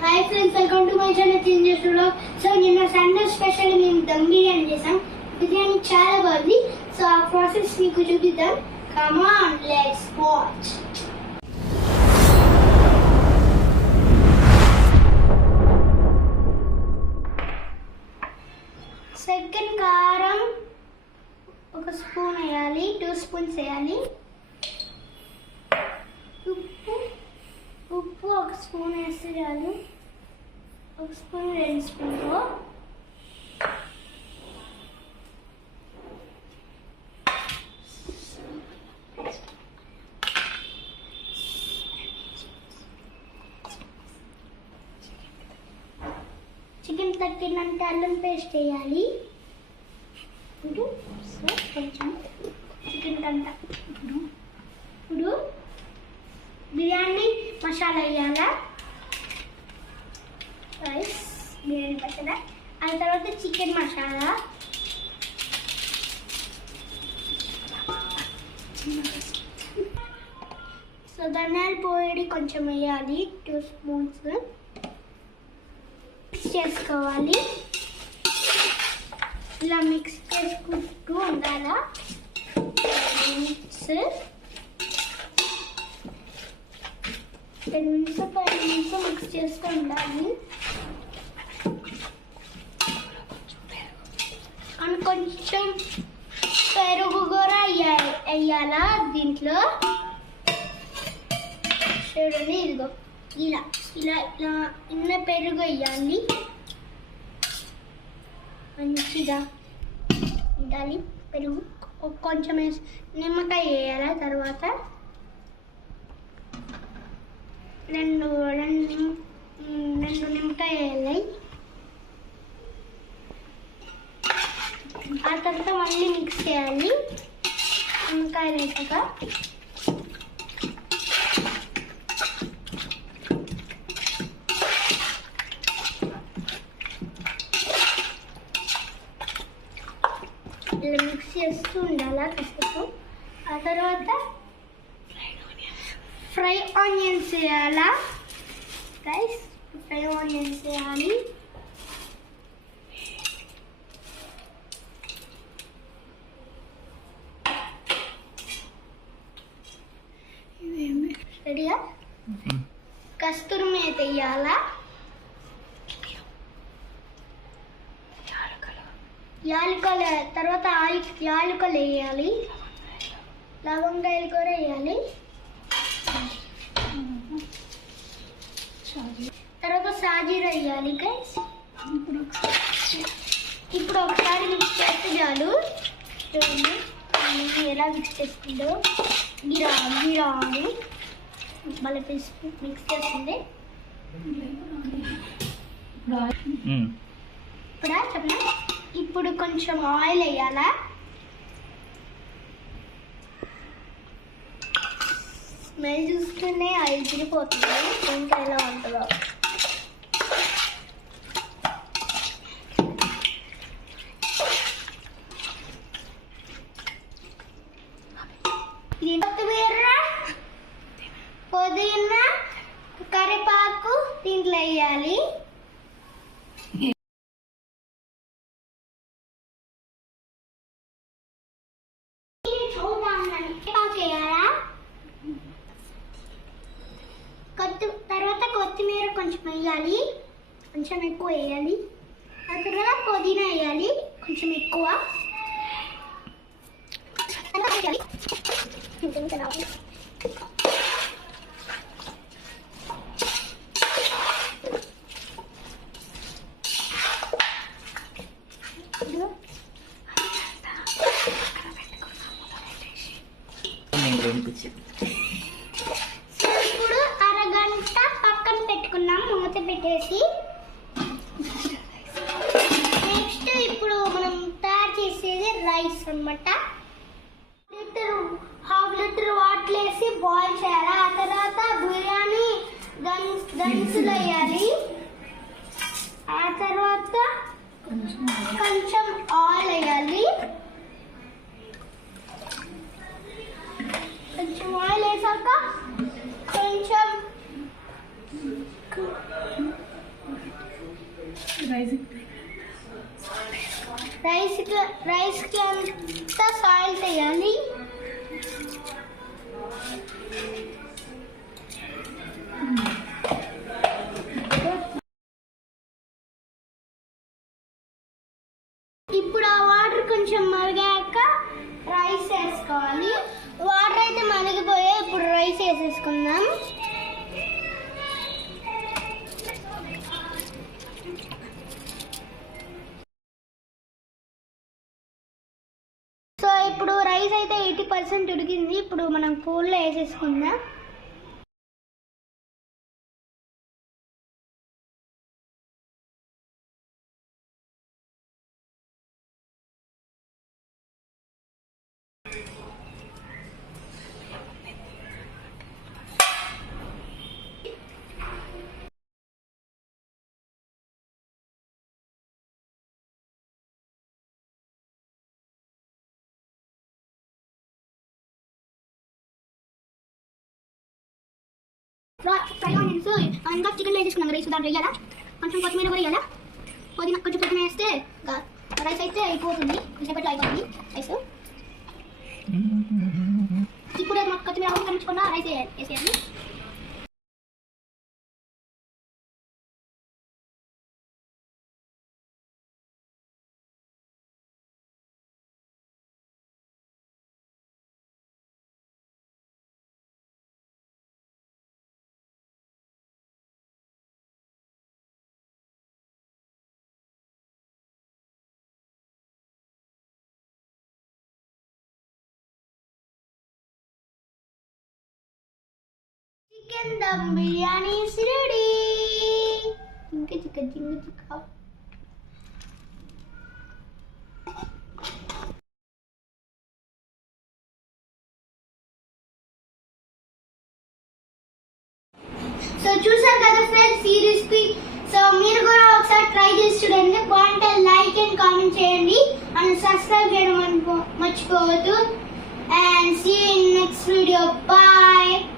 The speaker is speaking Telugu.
Hi friends, welcome to my channel changes vlog. So నిన్న సండే స్పెషల్ మేము దమ్ బిర్యానీ చేసాం. బిర్యానీ చాలా బాగుంది. సో ఆ ప్రాసెస్ మీకు చూపిద్దాం. Come on, let's watch. Second కారం ఒక స్పూన్ వేయాలి, 2 స్పూన్స్ వేయాలి. ఉప్పు ఒక స్పూన్ వేస్తే చాలు. 1 స్పూన్ 2 స్పూన్లు. చికెన్ తగ్గినంత అల్లం పేస్ట్ వేయాలి. కొంచెం చికెన్ కంట. ఇప్పుడు బిర్యానీ మసాలా వేయాలా, రైస్ బిర్యానీ మసాలా. ఆ తర్వాత చికెన్ మసాలా, సో ధనియాల పొడి కొంచెం వేయాలి, 2 స్పూన్స్. మిక్స్ చేసుకోవాలి. ఇలా మిక్స్ చేసుకుంటూ ఉండాలా. మిక్స్ 10 నిమిషం 5 నిమిషం మిక్స్ చేస్తూ ఉండాలి. అని కొంచెం పెరుగు కూడా వేయాలా దీంట్లో. చూడండి, ఇదిగో ఇలా ఇలా ఇలా ఇన్న పెరుగు వేయాలి. మంచిగా ఉండాలి పెరుగు. కొంచెం నిమ్మకాయ వేయాలా. తర్వాత రెండు నిమ్మకాయ వేయాలి. ఆ తర్వాత మళ్ళీ మిక్స్ చేయాలి. నిమ్మకాయ వేసాక ఇలా మిక్స్ చేస్తూ ఉండాలా కాసేపు. ఆ తర్వాత ఫ్రై ఆనియన్స్ వేయాలా. రైస్ ఫ్రై ఆనియన్స్ వేయాలి. రెడీగా కస్తూరి మేతి వేయాలా. యాలకుల తర్వాత యాలకులు వేయాలి. లవంగాయలు కూడా వేయాలి. తర్వాత సాజీరా వేయాలి గైస్. ఇప్పుడు ఒకసారి మిక్స్ చేస్తే చాలు. చూడండి ఎలా మిక్స్ చేసుకుందో. గిరా మళ్ళీ మిక్స్ చేస్తుంది. ఇప్పుడు చెప్పనా, ఇప్పుడు కొంచెం ఆయిల్ వేయాలా. స్మెల్ చూస్తూనే ఆయిల్ తిరిగిపోతుంది. ఇంకా ఎలా ఉంటుందో. కొత్తిమీర, పుదీనా, కరివేపాకు దీంట్లో వేయాలి. తర్వాత కొత్తిమీర కొంచెం వేయాలి, కొంచెం ఎక్కువ వేయాలి. ఆ తర్వాత పుదీనా వేయాలి, కొంచెం ఎక్కువ. ఇప్పుడు అరగంట పక్కన పెట్టుకున్నాం మూత పెట్టేసి. నెక్స్ట్ ఇప్పుడు మనం తయారు చేసేది రైస్ అన్నమాట. ½ లీటర్ వాటర్ వేసి బాయిల్ చేయాలి. ఆ తర్వాత బిర్యానీ గన్సులు వేయాలి. ఆ తర్వాత కొంచెం ఆయిల్ వేయాలి. కొంచెం ఆయిల్ వేసాక కొంచెం రైస్కి అంతా సాల్ట్ వేయాలి. ఇప్పుడు ఆ వాటర్ కొంచెం మరిగాక రైస్ వేసుకోవాలి. వాటర్ అయితే మరిగిపోయే, ఇప్పుడు రైస్ వేసేసుకుందాం. సో ఇప్పుడు రైస్ అయితే 80% ఉడికింది. ఇప్పుడు మనం పూల్లో వేసేసుకుందాం. ఫ్రై ఆనియన్స్ ఇంకా చికెన్ వేసేసుకున్నాం. రైస్ దాంట్లో వేయాలా, కొంచెం కొత్తిమీర కూడా వేయాలా. కొంచెం కొత్తిమీర వేస్తే రైస్ అయితే అయిపోతుంది, కొంచెంసేపట్లో అయిపోతుంది రైస్. ఇప్పుడు కొత్తిమీర కలుపుకున్న రైస్ వేసేయాలి. Chicken dum biryani is ready. Chicken so చూసారు కదా ఫ్రెండ్స్ ఈ రెసిపీ. సో మీరు కూడా ఒకసారి ట్రై చేసి చూడండి. బాగుంటే లైక్ అండ్ కామెంట్ చేయండి అండ్ సబ్స్క్రైబ్ చేయడం మర్చిపోవద్దు. And see you in next video. Bye.